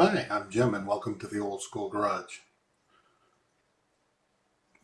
Hi, I'm Jim and welcome to the Old School Garage.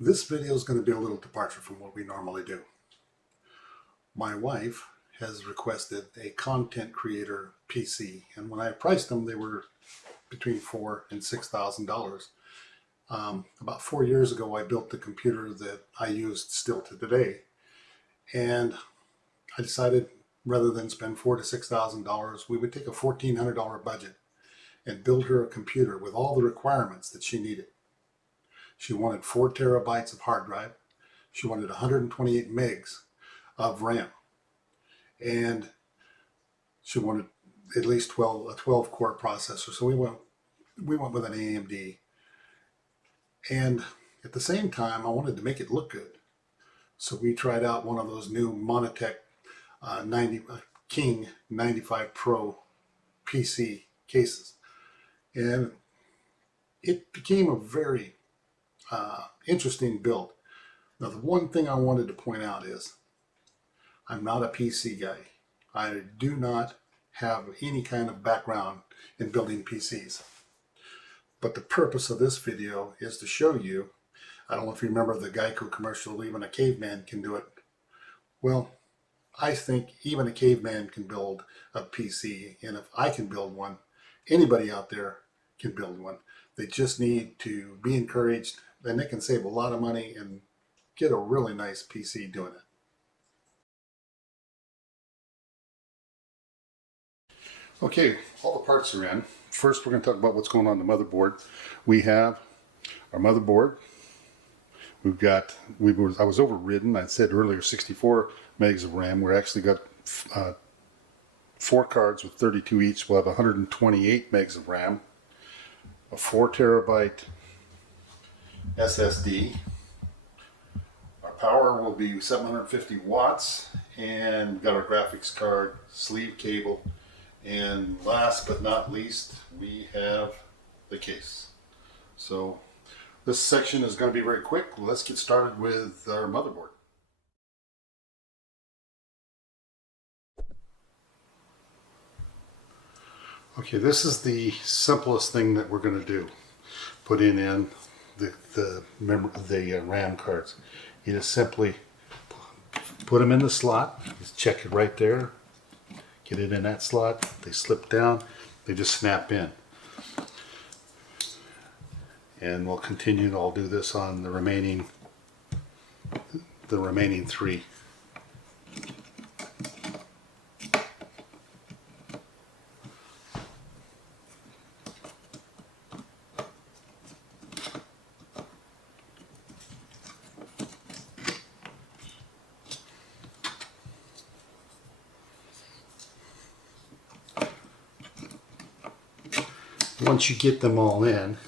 This video is going to be a little departure from what we normally do. My wife has requested a content creator PC, and when I priced them, they were between $4,000 and $6,000. About 4 years ago, I built the computer that I used still to today, and I decided rather than spend $4,000 to $6,000, we would take a $1,400 budget and build her a computer with all the requirements that she needed. She wanted 4 terabytes of hard drive. She wanted 128 megs of RAM. And she wanted at least a 12 core processor. So we went with an AMD. And at the same time, I wanted to make it look good. So we tried out one of those new Monitech King 95 Pro PC cases. And it became a very interesting build. Now, the one thing I wanted to point out is I'm not a PC guy. I do not have any kind of background in building PCs. But the purpose of this video is to show you, I don't know if you remember the Geico commercial, even a caveman can do it. Well, I think even a caveman can build a PC, and if I can build one, anybody out there can build one. They just need to be encouraged, and they can save a lot of money and get a really nice PC doing it. Okay, all the parts are in. First, we're going to talk about what's going on the motherboard. We have our motherboard. I was overridden. I said earlier 64 megs of RAM. We're actually got 4 cards with 32 each. We'll have 128 megs of RAM, a 4 terabyte SSD. Our power will be 750 watts, and we've got our graphics card, sleeve cable, and last but not least, we have the case. So this section is going to be very quick. Let's get started with our motherboard. Okay, this is the simplest thing that we're going to do. Put in the RAM cards. You just simply put them in the slot. Just check it right there. Get it in that slot. They slip down. They just snap in. And we'll continue. I'll do this on the remaining 3. Once you get them all in,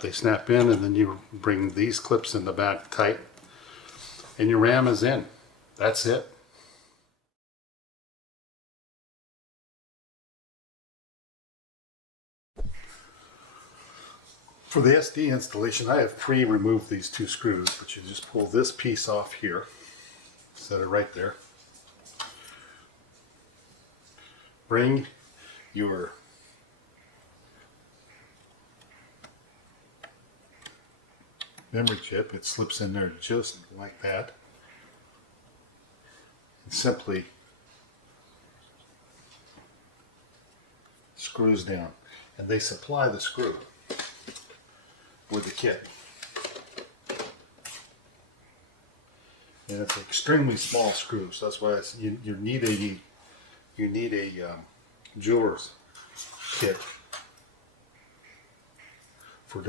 they snap in, and then you bring these clips in the back tight, and your RAM is in. That's it. For the SD installation, I have pre-removed these 2 screws, but you just pull this piece off here, set it right there. Bring your memory chip, it slips in there just like that, and simply screws down, and they supply the screw with the kit. And it's an extremely small screw, so that's why you need a jeweler's kit for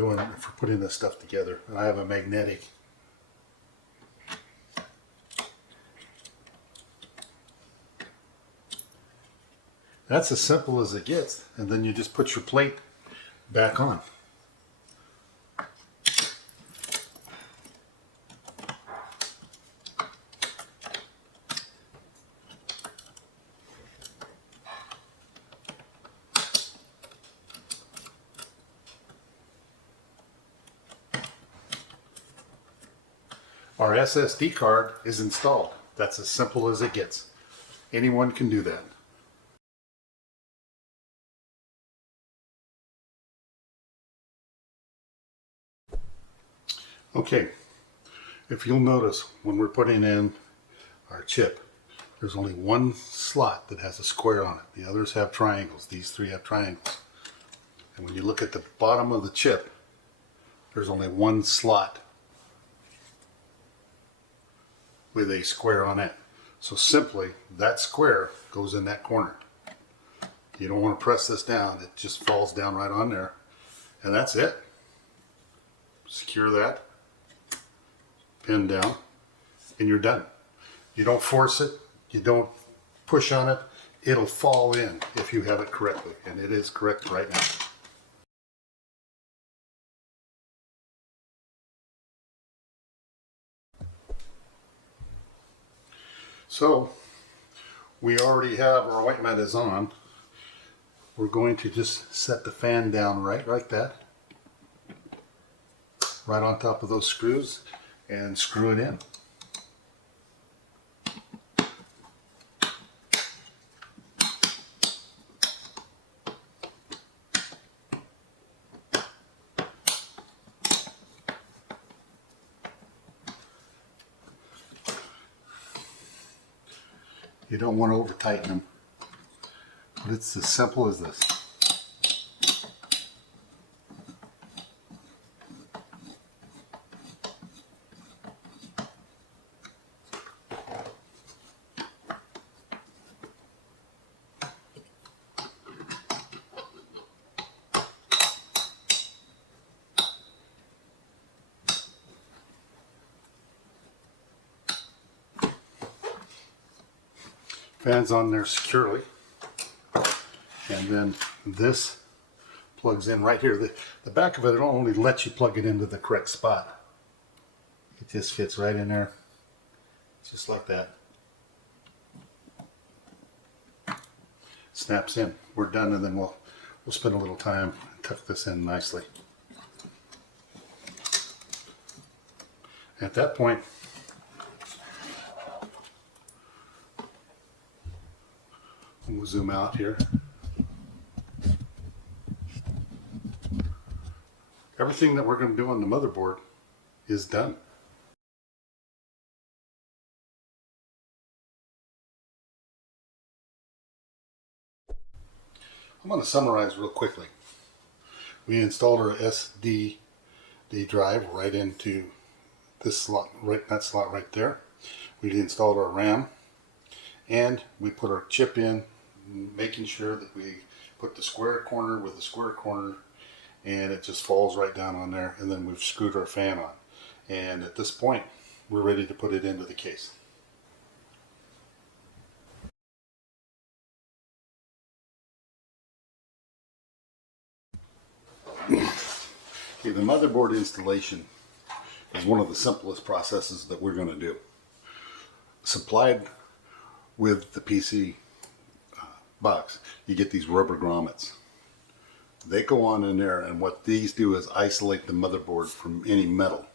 putting this stuff together. And I have a magnetic. That's as simple as it gets, and then you just put your plate back on. our SSD card is installed. That's as simple as it gets. Anyone can do that. Okay, if you'll notice when we're putting in our chip, there's only one slot that has a square on it. The others have triangles. These three have triangles. And when you look at the bottom of the chip, there's only one slot with a square on it. So simply, that square goes in that corner. You don't want to press this down. It just falls down right on there. And that's it. Secure that. Pin down. And you're done. You don't force it. You don't push on it. It'll fall in if you have it correctly. And it is correct right now. So, we already have our white mat is on. We're going to just set the fan down right like that. Right on top of those screws and screw it in. You don't want to over tighten them, but it's as simple as this. Fan's on there securely, and then this plugs in right here. The back of it only lets you plug it into the correct spot. It just fits right in there, just like that. Snaps in. We're done, and then we'll spend a little time and tuck this in nicely. At that point, we'll zoom out here. Everything that we're going to do on the motherboard is done. I'm going to summarize real quickly. We installed our SD drive right into this slot, that slot right there. We installed our RAM, and we put our chip in, making sure that we put the square corner with the square corner, and it just falls right down on there. And then we've screwed our fan on, and at this point we're ready to put it into the case. Okay, the motherboard installation is one of the simplest processes that we're going to do. Supplied with the PC box, you get these rubber grommets. They go on in there, and what these do is isolate the motherboard from any metal.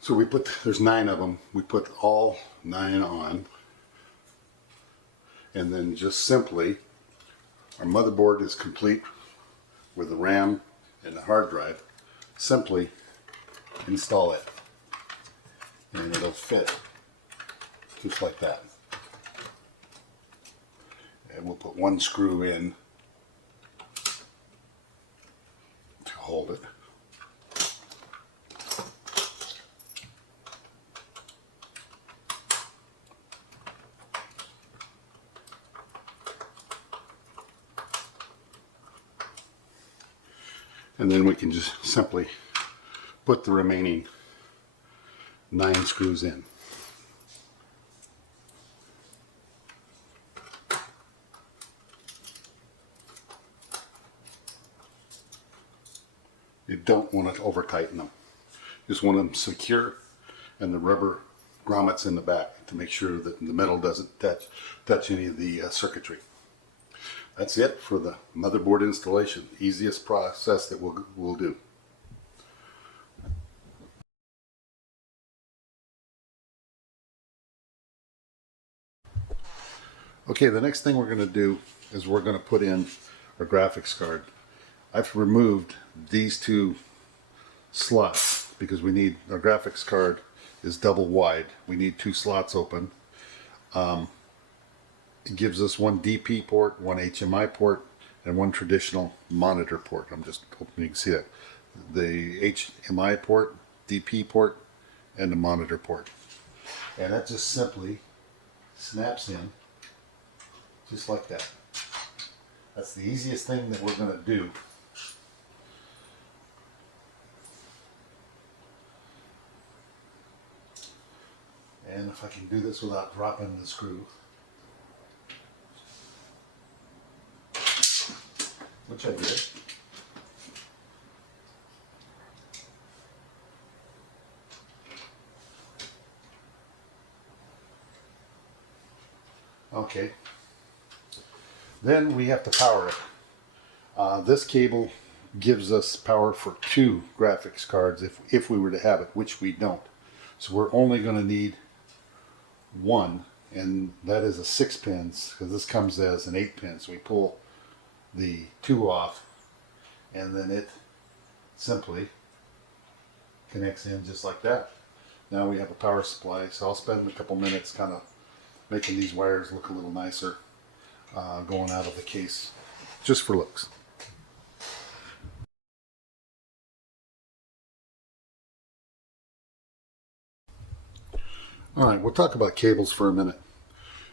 So we put, there's 9 of them, we put all 9 on, and then just simply, our motherboard is complete with the RAM and the hard drive. Simply install it, and it'll fit just like that. And we'll put one screw in to hold it. And then we can just simply put the remaining 9 screws in. You don't want to over tighten them. You just want them secure, and the rubber grommets in the back to make sure that the metal doesn't touch any of the circuitry. That's it for the motherboard installation. Easiest process that we'll do. Okay, the next thing we're going to do is we're going to put in our graphics card. I've removed these two slots because we need, our graphics card is double wide. We need two slots open. It gives us one DP port, one HMI port, and one traditional monitor port. I'm just hoping you can see that. The HMI port, DP port, and the monitor port. And that just simply snaps in just like that. That's the easiest thing that we're going to do. And if I can do this without dropping the screw, which I did. Okay. Then we have to power it. This cable gives us power for two graphics cards if we were to have it, which we don't. So we're only going to need one, and that is a 6 pins, because this comes as an 8 pin. So we pull the two off, and then it simply connects in just like that. Now we have a power supply, so I'll spend a couple minutes kind of making these wires look a little nicer going out of the case, just for looks. All right, we'll talk about cables for a minute.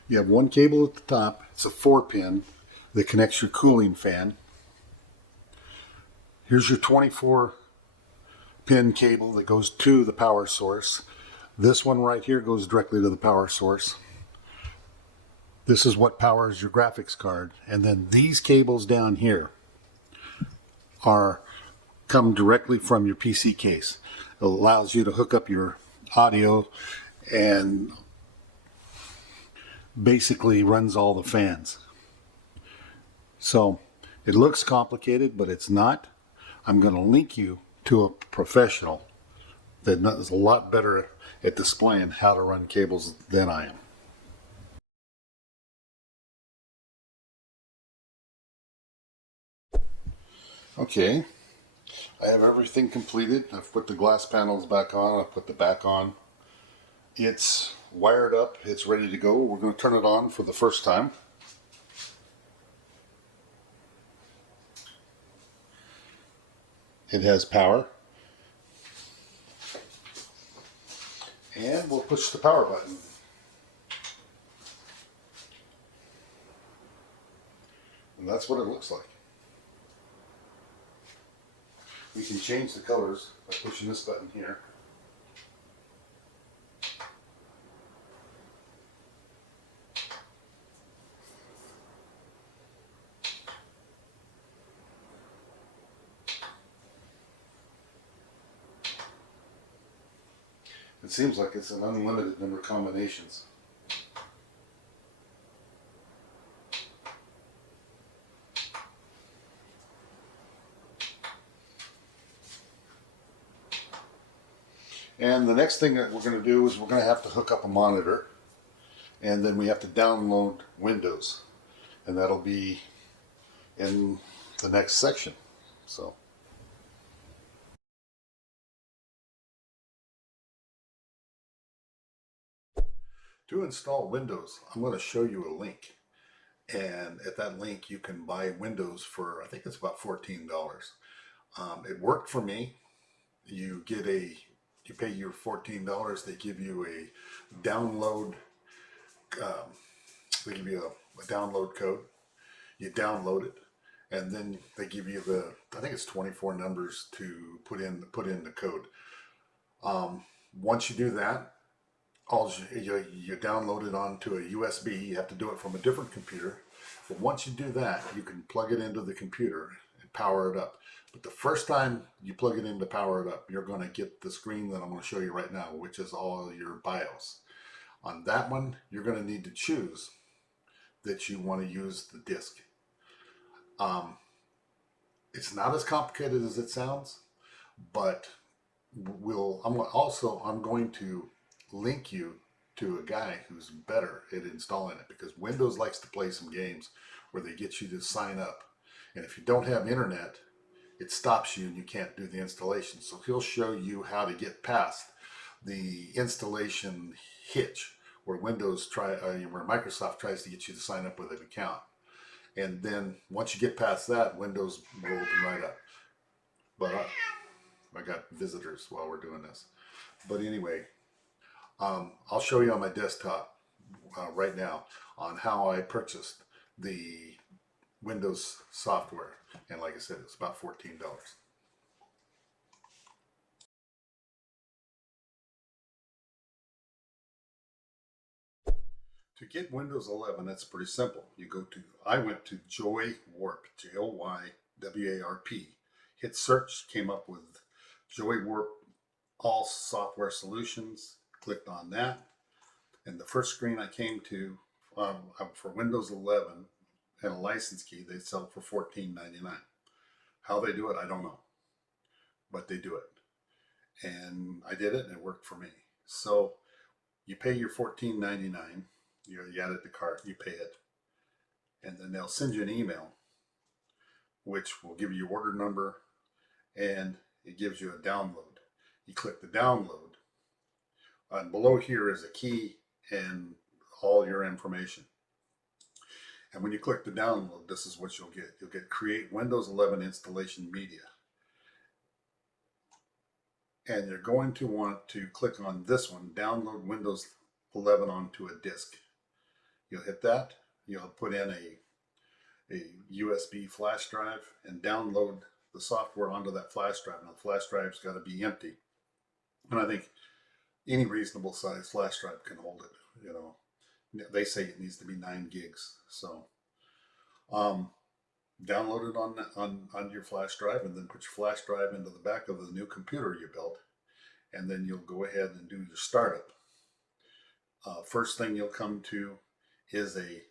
You have one cable at the top. It's a 4-pin that connects your cooling fan. Here's your 24-pin cable that goes to the power source. This one right here goes directly to the power source. This is what powers your graphics card. And then these cables down here come directly from your PC case. It allows you to hook up your audio and basically runs all the fans. So it looks complicated, but it's not. I'm going to link you to a professional that is a lot better at displaying how to run cables than I am. Okay, I have everything completed. I've put the glass panels back on. I've put the back on. It's wired up. It's ready to go. We're going to turn it on for the first time. It has power. And we'll push the power button. And that's what it looks like. We can change the colors by pushing this button here. It seems like it's an unlimited number of combinations. And the next thing that we're going to do is we're going to have to hook up a monitor, and then we have to download Windows, and that'll be in the next section. So. To install Windows, I'm going to show you a link. And at that link, you can buy Windows for, I think it's about $14. It worked for me. You pay your $14. They give you a download. They give you a download code. You download it, and then they give you I think it's 24 numbers to put in the code. Once you do that, you download it onto a USB. You have to do it from a different computer. But once you do that, you can plug it into the computer and power it up. But the first time you plug it in to power it up, you're going to get the screen that I'm going to show you right now, which is all your BIOS. On that one, you're going to need to choose that you want to use the disk. It's not as complicated as it sounds, but I'm going to link you to a guy who's better at installing it, because Windows likes to play some games where they get you to sign up. And if you don't have internet, it stops you and you can't do the installation. So he'll show you how to get past the installation hitch where where Microsoft tries to get you to sign up with an account. And then once you get past that, Windows will open right up. But I got visitors while we're doing this. But anyway, I'll show you on my desktop right now on how I purchased the Windows software. And like I said, it's about $14. To get Windows 11, that's pretty simple. I went to JoyWarp, JoyWarp, hit search, came up with JoyWarp All Software Solutions, clicked on that, and the first screen I came to for Windows 11 and a license key, they sell for $14.99. How they do it, I don't know, but they do it. And I did it and it worked for me. So you pay your $14.99, you add it to cart, you pay it, and then they'll send you an email which will give you your order number and it gives you a download. You click the download, and below here is a key and all your information. And when you click the download, this is what you'll get. You'll get Create Windows 11 Installation Media. And you're going to want to click on this one, Download Windows 11 onto a disk. You'll hit that. You'll put in a USB flash drive and download the software onto that flash drive. Now the flash drive's got to be empty. And I think any reasonable size flash drive can hold it. You know, they say it needs to be 9 gigs. So download it on your flash drive, and then put your flash drive into the back of the new computer you built, and then you'll go ahead and do your startup. First thing you'll come to is a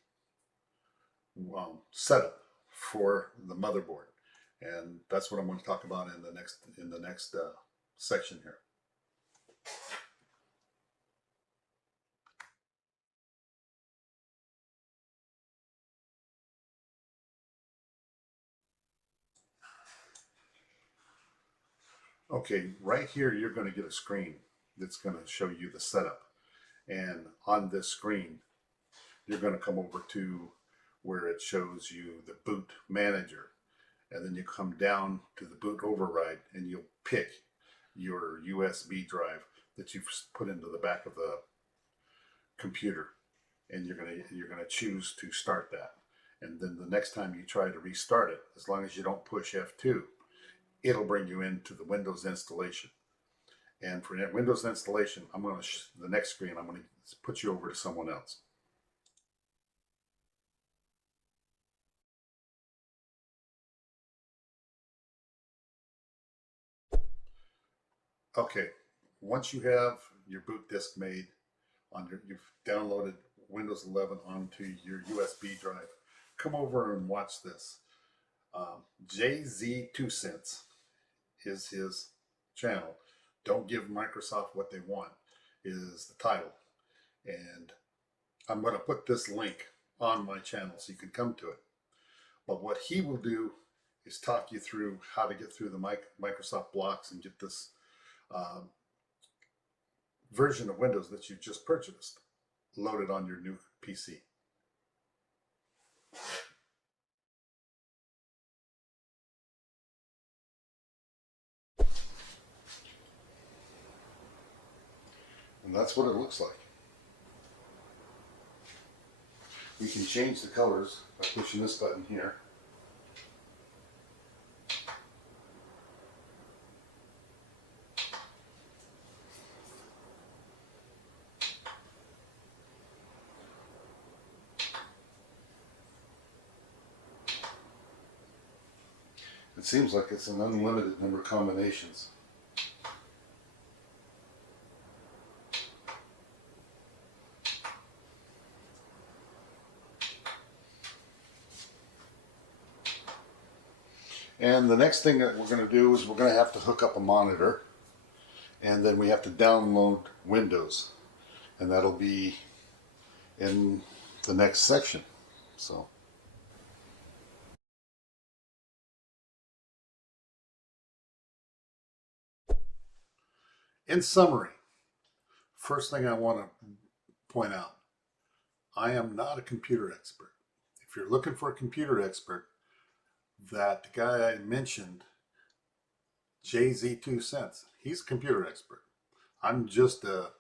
setup for the motherboard, and that's what I'm going to talk about in the next section here. Okay, right here you're going to get a screen that's going to show you the setup, and on this screen you're going to come over to where it shows you the boot manager, and then you come down to the boot override and you'll pick your USB drive that you've put into the back of the computer, and you're gonna choose to start that. And then the next time you try to restart it, as long as you don't push F2, it'll bring you into the Windows installation. And for Windows installation, the next screen, I'm going to put you over to someone else. Okay, once you have your boot disk made, you've downloaded Windows 11 onto your USB drive, come over and watch this. JZ2Cents is his channel. Don't Give Microsoft What They Want is the title. And I'm going to put this link on my channel so you can come to it. But what he will do is talk you through how to get through the Microsoft blocks and get this version of Windows that you just purchased loaded on your new PC. And that's what it looks like. You can change the colors by pushing this button here. It seems like it's an unlimited number of combinations. And the next thing that we're going to do is we're going to have to hook up a monitor, and then we have to download Windows. and that'll be in the next section. So, in summary, first thing I want to point out, I am not a computer expert. If you're looking for a computer expert, that guy I mentioned, JZ2 Cents, he's a computer expert. I'm just a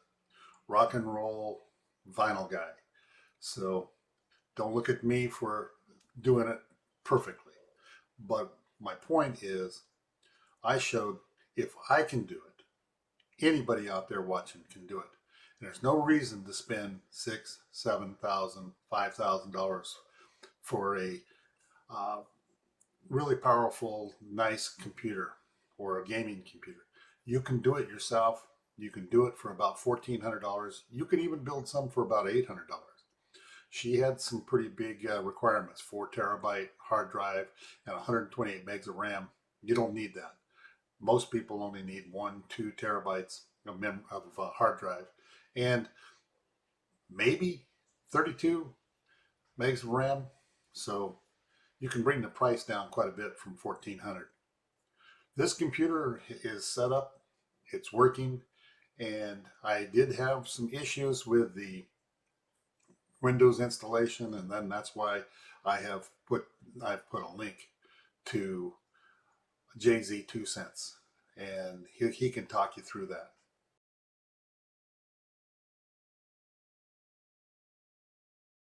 rock and roll vinyl guy. So don't look at me for doing it perfectly. But my point is, I showed if I can do it, anybody out there watching can do it. And there's no reason to spend $6,000, $7,000, $5,000 for a uh, really powerful, nice computer or a gaming computer. You can do it yourself. You can do it for about $1,400. You can even build some for about $800. She had some pretty big requirements: 4 terabyte hard drive and 128 megs of RAM. You don't need that. Most people only need 1, 2 terabytes of hard drive, and maybe 32 megs of RAM. So you can bring the price down quite a bit from 1,400. This computer is set up, it's working, and I did have some issues with the Windows installation, and then that's why I've put a link to JZ2 Cents, and he can talk you through that.